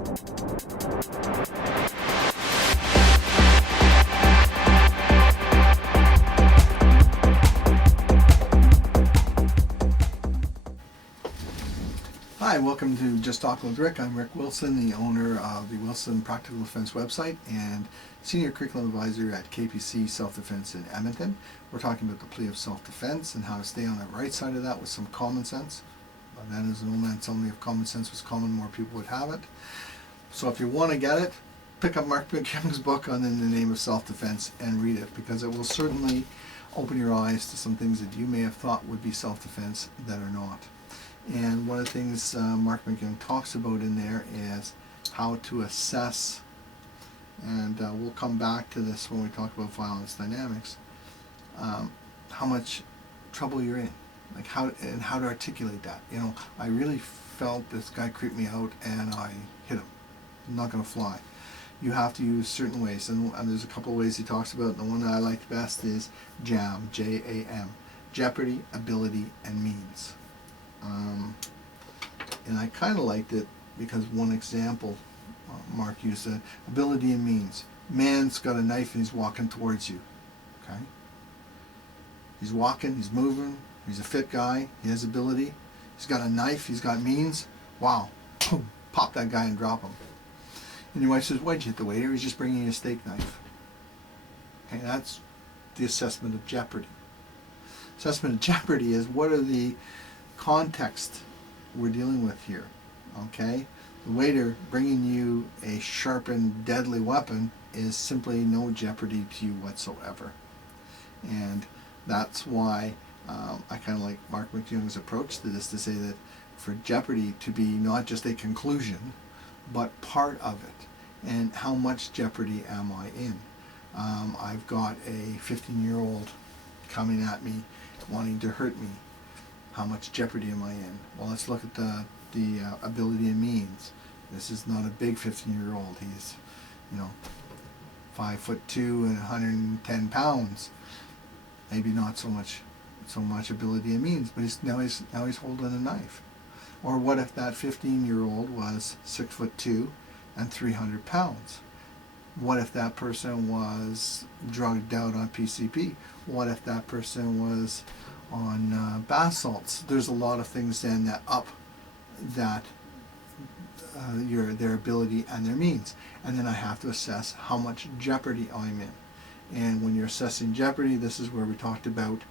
Hi, welcome to Just Talk with Rick. I'm Rick Wilson, the owner of the Wilson Practical Defense website and Senior Curriculum Advisor at KPC Self-Defense in Edmonton. We're talking about the plea of self-defense and how to stay on the right side of that with some common sense. That is, an old man told me if common sense was common, more people would have it. So if you want to get it, pick up Mark McKeown's book on In the Name of Self-Defense and read it, because it will certainly open your eyes to some things that you may have thought would be self-defense that are not. And one of the things Mark McKeown talks about in there is how to assess, and we'll come back to this when we talk about violence dynamics, how much trouble you're in, like how to articulate that. You know, I really felt this guy creeped me out and I hit him. I'm not going to fly. You have to use certain ways, and there's a couple of ways he talks about. The one that I like best is J.A.M, J-A-M, Jeopardy, Ability, and Means. And I kind of liked it because one example Mark used, ability and means. Man's got a knife and he's walking towards you. Okay? He's walking, he's moving, he's a fit guy, he has ability, he's got a knife, he's got means. Wow. Boom. Pop that guy and drop him. And your wife says, why'd you hit the waiter? He's just bringing you a steak knife. Okay, that's the assessment of jeopardy. Assessment of jeopardy is what are the context we're dealing with here. Okay, the waiter bringing you a sharpened, deadly weapon is simply no jeopardy to you whatsoever, and that's why I kind of like Mark McKeown's approach to this, to say that for jeopardy to be not just a conclusion, but part of it. And how much jeopardy am I in? I've got a 15-year-old coming at me, wanting to hurt me. How much jeopardy am I in? Well, let's look at the ability and means. This is not a big 15-year-old. He's, 5'2" and 110 pounds. Maybe not so much ability and means, but now he's holding a knife. Or what if that 15-year-old was 6'2" and 300 pounds? What if that person was drugged out on PCP? What if that person was on bath salts? There's a lot of things then that up that their ability and their means, and then I have to assess how much jeopardy I'm in. And when you're assessing jeopardy, this is where we talked about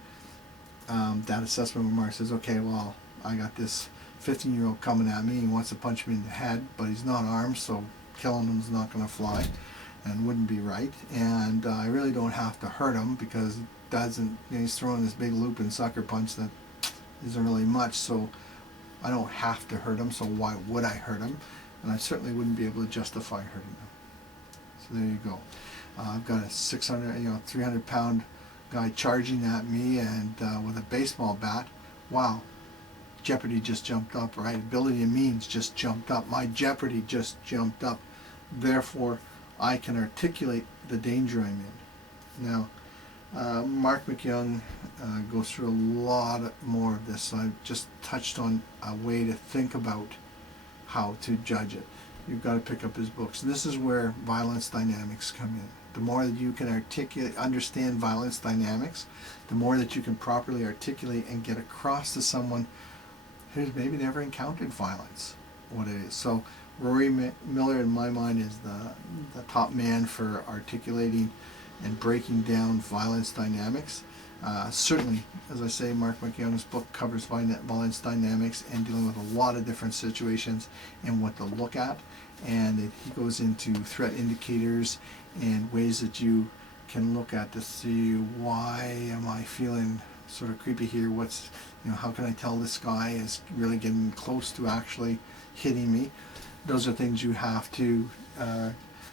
that assessment where Mark says, okay, well, I got this 15-year-old coming at me, he wants to punch me in the head, but he's not armed, so killing him's not going to fly and wouldn't be right, and I really don't have to hurt him because he's throwing this big looping sucker punch that isn't really much, so I don't have to hurt him, so why would I hurt him? And I certainly wouldn't be able to justify hurting him. So there you go. I've got a 300-pound guy charging at me and with a baseball bat. Wow, jeopardy just jumped up, right? Ability and means just jumped up. My jeopardy just jumped up. Therefore, I can articulate the danger I'm in. Now, Mark McKeown goes through a lot more of this, so I've just touched on a way to think about how to judge it. You've got to pick up his books. This is where violence dynamics come in. The more that you can understand violence dynamics, the more that you can properly articulate and get across to someone who's maybe never encountered violence, what it is. So Rory Miller, in my mind, is the top man for articulating and breaking down violence dynamics. Certainly, as I say, Mark McKeown's book covers violence dynamics and dealing with a lot of different situations and what to look at. And he goes into threat indicators and ways that you can look at to see, why am I feeling sort of creepy here? How can I tell this guy is really getting close to actually hitting me? Those are things you have to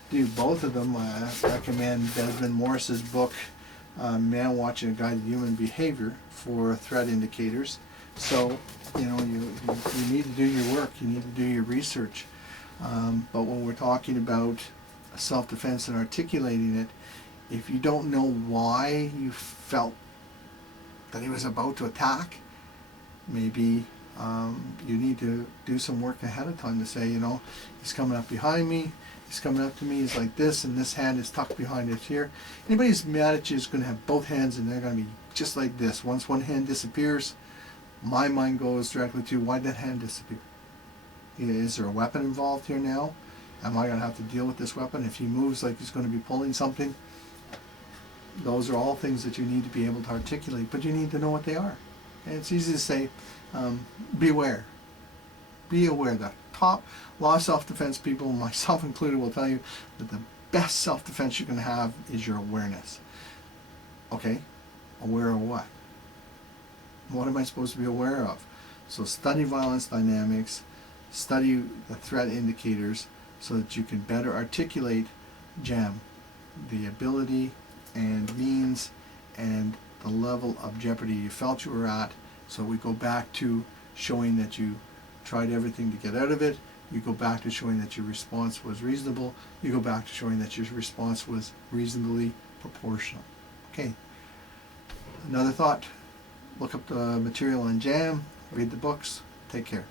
do. Both of them, I recommend Desmond Morris's book, Man Watching a Guide to Human Behavior, for threat indicators. So, you need to do your work, you need to do your research. But when we're talking about self-defense and articulating it, if you don't know why you felt that he was about to attack, maybe You need to do some work ahead of time to say, he's coming up behind me, he's coming up to me, he's like this, and this hand is tucked behind his here. Anybody who's mad at you is going to have both hands, and they're going to be just like this. Once one hand disappears, my mind goes directly to, why did that hand disappear? Is there a weapon involved here now? Am I going to have to deal with this weapon? If he moves like he's going to be pulling something, those are all things that you need to be able to articulate, but you need to know what they are. And it's easy to say, beware. Be aware. The top law of self-defense people, myself included, will tell you that the best self-defense you can have is your awareness. Okay, aware of what? What am I supposed to be aware of? So study violence dynamics, study the threat indicators so that you can better articulate J.A.M, the ability and means and the level of jeopardy you felt you were at. So we go back to showing that you tried everything to get out of it. You go back to showing that your response was reasonable. You go back to showing that your response was reasonably proportional. Okay. Another thought, look up the material on J.A.M, read the books, take care.